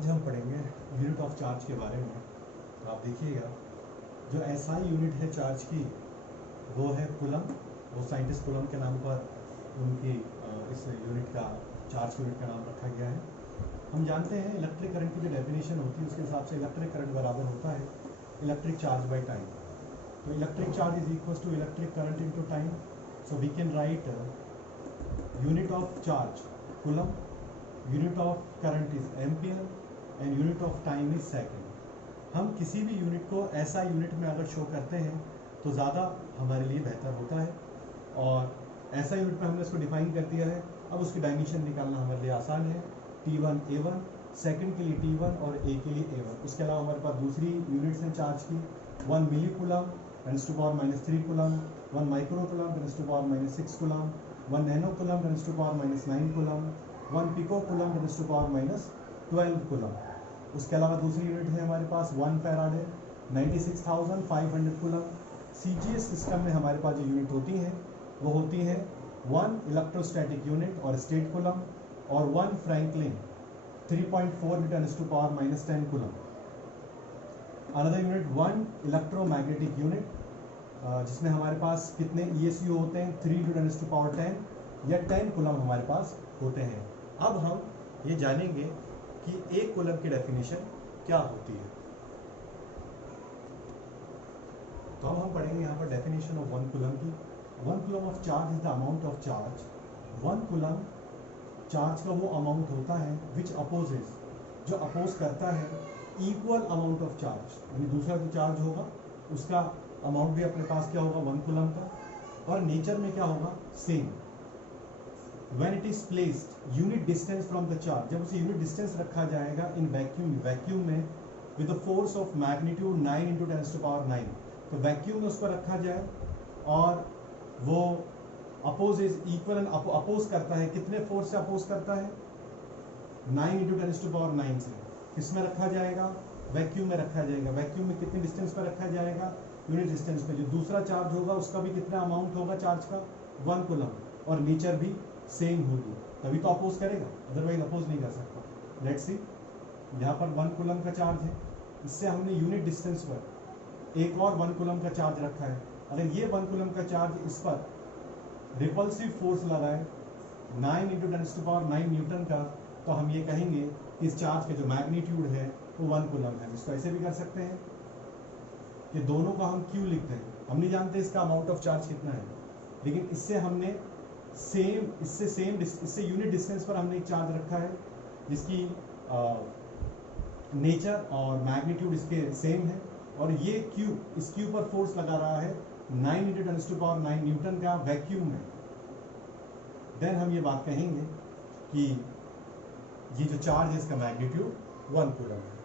आज हम पढ़ेंगे यूनिट ऑफ चार्ज के बारे में। आप देखिएगा जो एसआई यूनिट है चार्ज की वो है कूलम। वो साइंटिस्ट कूलम के नाम पर उनकी इस यूनिट का चार्ज यूनिट का नाम रखा गया है। हम जानते हैं इलेक्ट्रिक करंट की जो डेफिनेशन होती है उसके हिसाब से इलेक्ट्रिक करंट बराबर होता है इलेक्ट्रिक चार्ज बाई टाइम। तो electric charge is equal to electric current into time. So we can write unit of charge coulomb, unit of current is ampere and unit of time is second. हम किसी भी unit को ऐसा unit में अगर show करते हैं तो ज़्यादा हमारे लिए बेहतर होता है। और ऐसा यूनिट में हमने इसको डिफाइन कर दिया है। अब उसकी डायमेंशन निकालना हमारे लिए आसान है। T1 A1, सेकंड के लिए T1 और A के लिए A1। उसके अलावा हमारे पास दूसरी यूनिट्स हैं चार्ज की। 1 milli coulomb tens to power -3 coulomb, 1 micro coulomb tens to power -6 coulomb, 1 nano coulomb tens to power -9 coulomb, 1 pico coulomb tens to power -12 coulomb. उसके अलावा दूसरी यूनिट है हमारे पास 1 फैराडे 96,500 कूलम। CGS सिस्टम में हमारे पास जो यूनिट होती हैं वो होती हैं 1 इलेक्ट्रोस्टैटिक यूनिट और स्टेट कूलम और 1 franklin 3.4 tens to power -10 coulomb. Another unit 1 electromagnetic unit जिसमें हमारे पास कितने ESU होते हैं 3 टेंस टू पावर 10 या 10 कूलम हमारे पास होते हैं। अब हम ये जानेंगे कि एक कूलम की डेफिनेशन क्या होती है। तो अब हम पढ़ेंगे यहाँ पर डेफिनेशन ऑफ 1 कूलम की। 1 coulomb of charge is the amount of charge. 1 coulomb charge का वो अमाउंट होता है विच अपोजेस, जो अपोज करता है इक्वल अमाउंट ऑफ चार्ज, यानी दूसरा जो चार्ज होगा उसका अमाउंट भी अपने पास क्या होगा 1 कूलम का, और नेचर में क्या होगा same. When it is placed unit distance from the charge, जब उसे यूनिट डिस्टेंस रखा जाएगा इन वैक्यूम में with the force of magnitude 9 into 10 to power 9, तो वैक्यूम में उसको रखा जाए और वो oppose is equal and oppose करता है। कितने फोर्स से अपोज करता है 9 into 10 to power 9 से। किसमें रखा जाएगा वैक्यूम में रखा जाएगा। वैक्यूम में कितने डिस्टेंस पर रखा जाएगा यूनिट डिस्टेंस पे। जो दूसरा चार्ज होगा उसका भी कितना अमाउंट होगा चार्ज का 1 कूलम, और नेचर भी सेम होगी, तभी तो अपोज करेगा, अदरवाइज अपोज नहीं कर सकता। लेट्स सी यहाँ पर 1 कूलम का चार्ज है, इससे हमने यूनिट डिस्टेंस पर एक और 1 कूलम का चार्ज रखा है। अगर ये 1 कूलम का चार्ज इस पर रिपल्सिव फोर्स लगाए 9 into 10 to power 9 न्यूटन का, तो हम ये कहेंगे कि इस चार्ज का जो मैग्नीट्यूड है वो 1 कूलम है। इसको ऐसे भी कर सकते हैं कि दोनों को हम Q लिखते हैं। हम नहीं जानते इसका अमाउंट ऑफ चार्ज कितना है, लेकिन इससे हमने इससे यूनिट डिस्टेंस पर हमने एक चार्ज रखा है जिसकी नेचर और मैग्नीट्यूड इसके सेम है, और ये Q इस Q पर फोर्स लगा रहा है 9 into 10 to power 9 न्यूटन का वैक्यूम में। देन हम ये बात कहेंगे कि ये जो चार्ज है इसका मैग्नीट्यूड 1 कूलम है।